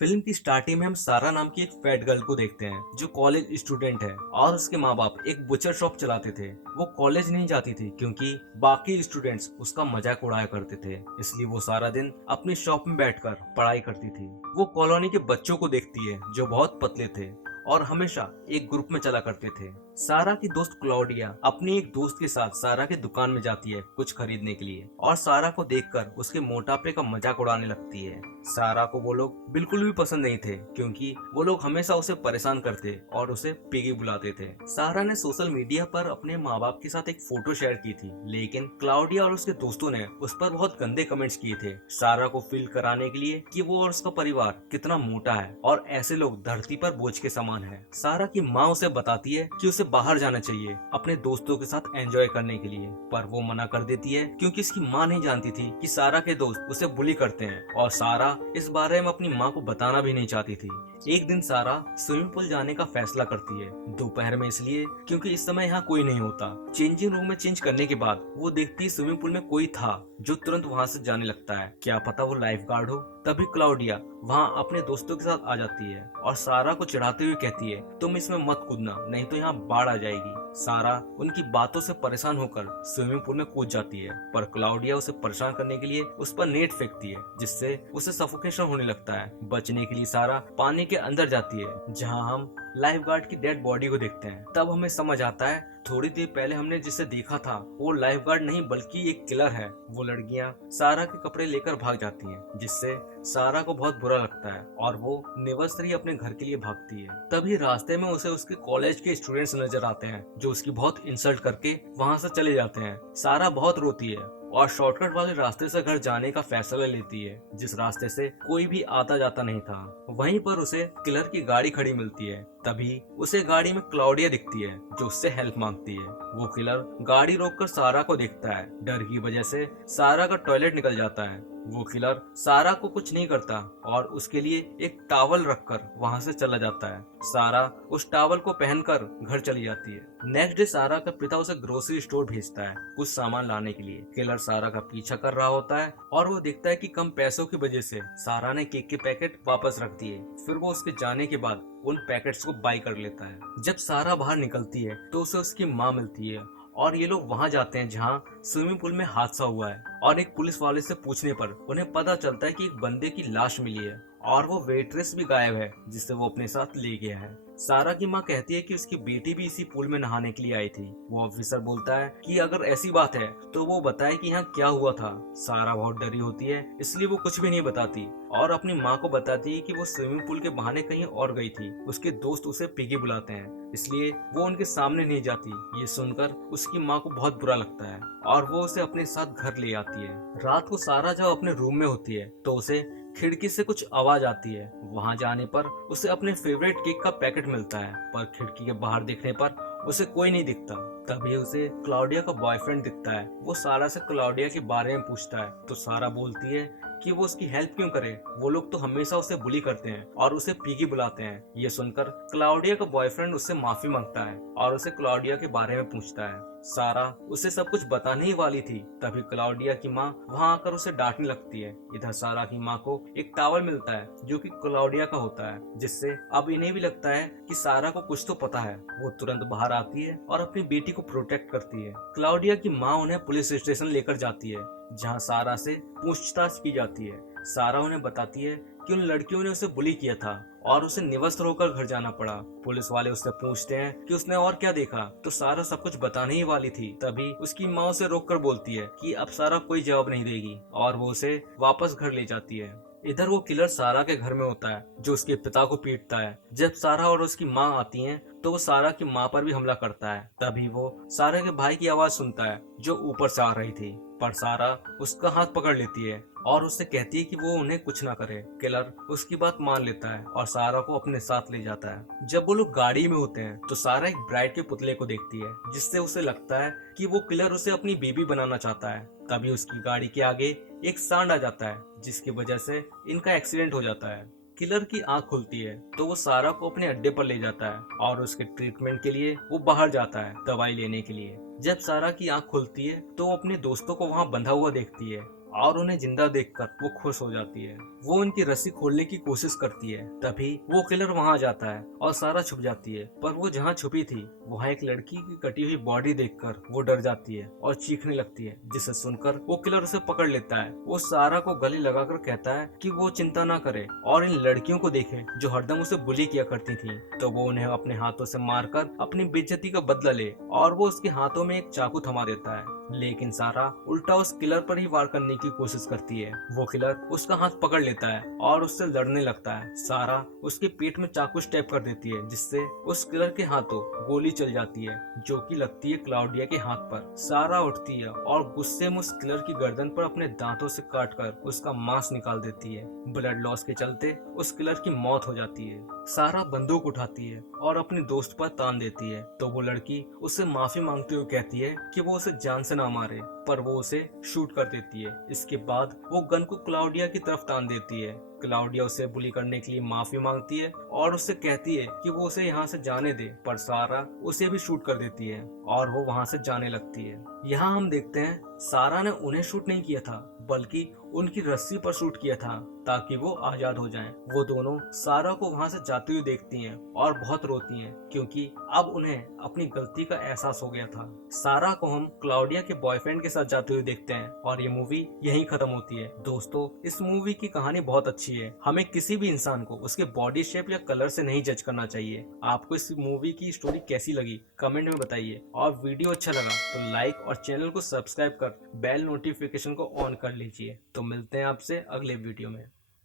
Film की starting में हम सारा नाम की एक फैट गर्ल को देखते हैं जो कॉलेज स्टूडेंट है और उसके माँ बाप एक बुचर शॉप चलाते थे। वो कॉलेज नहीं जाती थी क्योंकि बाकी स्टूडेंट्स उसका मजाक उड़ाया करते थे, इसलिए वो सारा दिन अपनी शॉप में बैठकर पढ़ाई करती थी। वो कॉलोनी के बच्चों को देखती है जो बहुत पतले थे और हमेशा एक ग्रुप में चला करते थे। सारा की दोस्त क्लाउडिया अपनी एक दोस्त के साथ सारा की दुकान में जाती है कुछ खरीदने के लिए और सारा को देखकर उसके मोटापे का मजाक उड़ाने लगती है। सारा को वो लोग बिल्कुल भी पसंद नहीं थे क्योंकि वो लोग हमेशा उसे परेशान करते और उसे पिगी बुलाते थे। सारा ने सोशल मीडिया पर अपने माँ बाप के साथ एक फोटो शेयर की थी, लेकिन क्लाउडिया और उसके दोस्तों ने उस पर बहुत गंदे कमेंट्स किए थे सारा को फील कराने के लिए कि वो और उसका परिवार कितना मोटा है और ऐसे लोग धरती पर बोझ के समान है। सारा की माँ उसे बताती है कि उसे बाहर जाना चाहिए अपने दोस्तों के साथ एंजॉय करने के लिए, पर वो मना कर देती है क्योंकि इसकी माँ नहीं जानती थी कि सारा के दोस्त उसे बुली करते हैं और सारा इस बारे में अपनी माँ को बताना भी नहीं चाहती थी। एक दिन सारा स्विमिंग पूल जाने का फैसला करती है, दोपहर में इसलिए क्योंकि इस समय यहाँ कोई नहीं होता। चेंजिंग रूम में चेंज करने के बाद वो देखती है स्विमिंग पूल में कोई था जो तुरंत वहाँ से जाने लगता है, क्या पता वो लाइफ गार्ड हो। तभी क्लाउडिया वहाँ अपने दोस्तों के साथ आ जाती है और सारा को चिढ़ाते हुए कहती है तुम इसमें मत कूदना नहीं तो यहाँ बाढ़ आ जाएगी। सारा उनकी बातों से परेशान होकर स्विमिंग पूल में कूद जाती है, पर क्लाउडिया उसे परेशान करने के लिए उस पर नेट फेंकती है जिससे उसे सफोकेशन होने लगता है। बचने के लिए सारा पानी के अंदर जाती है जहाँ हम लाइफ गार्ड की डेड बॉडी को देखते हैं। तब हमें समझ आता है थोड़ी देर पहले हमने जिसे देखा था वो लाइफ गार्ड नहीं बल्कि एक किलर है। वो लड़कियां सारा के कपड़े लेकर भाग जाती हैं जिससे सारा को बहुत बुरा लगता है और वो निवर्सरी अपने घर के लिए भागती है। तभी रास्ते में उसे उसके कॉलेज के स्टूडेंट्स नजर आते हैं जो उसकी बहुत इंसल्ट करके वहाँ से चले जाते हैं। सारा बहुत रोती है और शॉर्टकट वाले रास्ते से घर जाने का फैसला लेती है जिस रास्ते से कोई भी आता जाता नहीं था। वहीं पर उसे किलर की गाड़ी खड़ी मिलती है। तभी उसे गाड़ी में क्लाउडिया दिखती है जो उससे हेल्प मांगती है। वो किलर गाड़ी रोककर सारा को देखता है, डर की वजह से सारा का टॉयलेट निकल जाता है। वो किलर सारा को कुछ नहीं करता और उसके लिए एक टॉवल रखकर वहां से चला जाता है। सारा उस टॉवल को पहनकर घर चली जाती है। नेक्स्ट डे सारा का पिता उसे ग्रोसरी स्टोर भेजता है कुछ सामान लाने के लिए। किलर सारा का पीछा कर रहा होता है और वो देखता है कि कम पैसों की वजह से सारा ने केक के पैकेट वापस रख दिए। फिर वो उसके जाने के बाद उन पैकेट्स को बाई कर लेता है। जब सारा बाहर निकलती है तो उसे उसकी माँ मिलती है और ये लोग वहां जाते हैं जहां स्विमिंग पूल में हादसा हुआ है और एक पुलिस वाले से पूछने पर उन्हें पता चलता है कि एक बंदे की लाश मिली है और वो वेट्रेस भी गायब है जिसे वो अपने साथ ले गया है। सारा की माँ कहती है कि उसकी बेटी भी इसी पूल में नहाने के लिए आई थी। वो ऑफिसर बोलता है कि अगर ऐसी बात है तो वो बताए कि यहाँ क्या हुआ था। सारा बहुत डरी होती है इसलिए वो कुछ भी नहीं बताती और अपनी माँ को बताती है कि वो स्विमिंग पूल के बहाने कहीं और गई थी। उसके दोस्त उसे पिगी बुलाते हैं इसलिए वो उनके सामने नहीं जाती। ये सुनकर उसकी माँ को बहुत बुरा लगता है और वो उसे अपने साथ घर ले आती है। रात को सारा जब अपने रूम में होती है तो उसे खिड़की से कुछ आवाज आती है। वहां जाने पर उसे अपने फेवरेट केक का पैकेट मिलता है, पर खिड़की के बाहर देखने पर उसे कोई नहीं दिखता। तभी उसे क्लाउडिया का बॉयफ्रेंड दिखता है। वो सारा से क्लाउडिया के बारे में पूछता है तो सारा बोलती है कि वो उसकी हेल्प क्यों करे, वो लोग तो हमेशा उसे बुली करते हैं और उसे पीगी बुलाते हैं। ये सुनकर क्लाउडिया का बॉयफ्रेंड उससे माफी मांगता है और उसे क्लाउडिया के बारे में पूछता है। सारा उसे सब कुछ बताने ही वाली थी, तभी क्लाउडिया की माँ वहाँ आकर उसे डांटने लगती है। इधर सारा की माँ को एक टावल मिलता है जो कि क्लाउडिया का होता है, जिससे अब इन्हें भी लगता है कि सारा को कुछ तो पता है। वो तुरंत बाहर आती है और अपनी बेटी को प्रोटेक्ट करती है। क्लाउडिया की माँ उन्हें पुलिस स्टेशन लेकर जाती है जहाँ सारा से पूछताछ की जाती है। सारा उन्हें बताती है कि उन लड़कियों ने उसे बुली किया था और उसे निवस्त्र होकर घर जाना पड़ा। पुलिस वाले उससे पूछते हैं कि उसने और क्या देखा, तो सारा सब कुछ बताने ही वाली थी। तभी उसकी माँ उसे रोककर बोलती है कि अब सारा कोई जवाब नहीं देगी और वो उसे वापस घर ले जाती है। इधर वो किलर सारा के घर में होता है जो उसके पिता को पीटता है। जब सारा और उसकी माँ आती हैं तो वो सारा की माँ पर भी हमला करता है। तभी वो सारा के भाई की आवाज सुनता है जो ऊपर से आ रही थी, पर सारा उसका हाथ पकड़ लेती है और उससे कहती है कि वो उन्हें कुछ ना करे। किलर उसकी बात मान लेता है और सारा को अपने साथ ले जाता है। जब वो लोग गाड़ी में होते हैं तो सारा एक ब्राइड के पुतले को देखती है जिससे उसे लगता है कि वो किलर उसे अपनी बीबी बनाना चाहता है। तभी उसकी गाड़ी के आगे एक सांड आ जाता है जिसकी वजह से इनका एक्सीडेंट हो जाता है। किलर की आंख खुलती है तो वो सारा को अपने अड्डे पर ले जाता है और उसके ट्रीटमेंट के लिए वो बाहर जाता है दवाई लेने के लिए। जब सारा की आंख खुलती है तो वो अपने दोस्तों को वहाँ बंधा हुआ देखती है और उन्हें जिंदा देखकर वो खुश हो जाती है। वो उनकी रस्सी खोलने की कोशिश करती है, तभी वो किलर वहां जाता है और सारा छुप जाती है। पर वो जहाँ छुपी थी वहाँ एक लड़की की कटी हुई बॉडी देखकर वो डर जाती है और चीखने लगती है, जिसे सुनकर वो किलर उसे पकड़ लेता है। वो सारा को गले लगाकर कहता है कि वो चिंता ना करे और इन लड़कियों को देखे जो हरदम उसे बुली किया करती थी, तो वो उन्हें अपने हाथों से मारकर अपनी बेइज्जती का बदला ले। और वो उसके हाथों में एक चाकू थमा देता है, लेकिन सारा उल्टा उस किलर पर ही वार करने की कोशिश करती है। वो किलर उसका हाथ पकड़ लेता है और उससे लड़ने लगता है। सारा उसके पीठ में चाकू स्टेप कर देती है, जिससे उस किलर के हाथों गोली चल जाती है, जो कि लगती है क्लाउडिया के हाथ पर। सारा उठती है और गुस्से में उस किलर की गर्दन पर अपने दांतों से काटकर उसका मांस निकाल देती है। ब्लड लॉस के चलते उस किलर की मौत हो जाती है। सारा बंदूक उठाती है और अपने दोस्त पर तान देती है, तो वो लड़की उससे माफी मांगते हुए कहती है कि वो उसे जान से ना मारे, पर वो उसे शूट कर देती है। इसके बाद वो गन को क्लाउडिया की तरफ तान देती है। क्लाउडिया उसे बुली करने के लिए माफी मांगती है और उससे कहती है कि वो उसे यहाँ से जाने दे, पर सारा उसे भी शूट कर देती है और वो वहाँ से जाने लगती है। यहाँ हम देखते हैं सारा ने उन्हें शूट नहीं किया था, बल्कि उनकी रस्सी पर शूट किया था ताकि वो आजाद हो जाएं। वो दोनों सारा को वहां से जाते हुए देखती हैं और बहुत रोती हैं, क्योंकि अब उन्हें अपनी गलती का एहसास हो गया था। सारा को हम क्लाउडिया के बॉयफ्रेंड के साथ जाते हुए देखते हैं और ये मूवी यहीं खत्म होती है। दोस्तों, इस मूवी की कहानी बहुत अच्छी है। हमें किसी भी इंसान को उसके बॉडी शेप या कलर से नहीं जज करना चाहिए। आपको इस मूवी की स्टोरी कैसी लगी कमेंट में बताइए, और वीडियो अच्छा लगा तो लाइक और चैनल को सब्सक्राइब कर बेल नोटिफिकेशन को ऑन कर लीजिए। तो मिलते हैं आपसे अगले वीडियो में।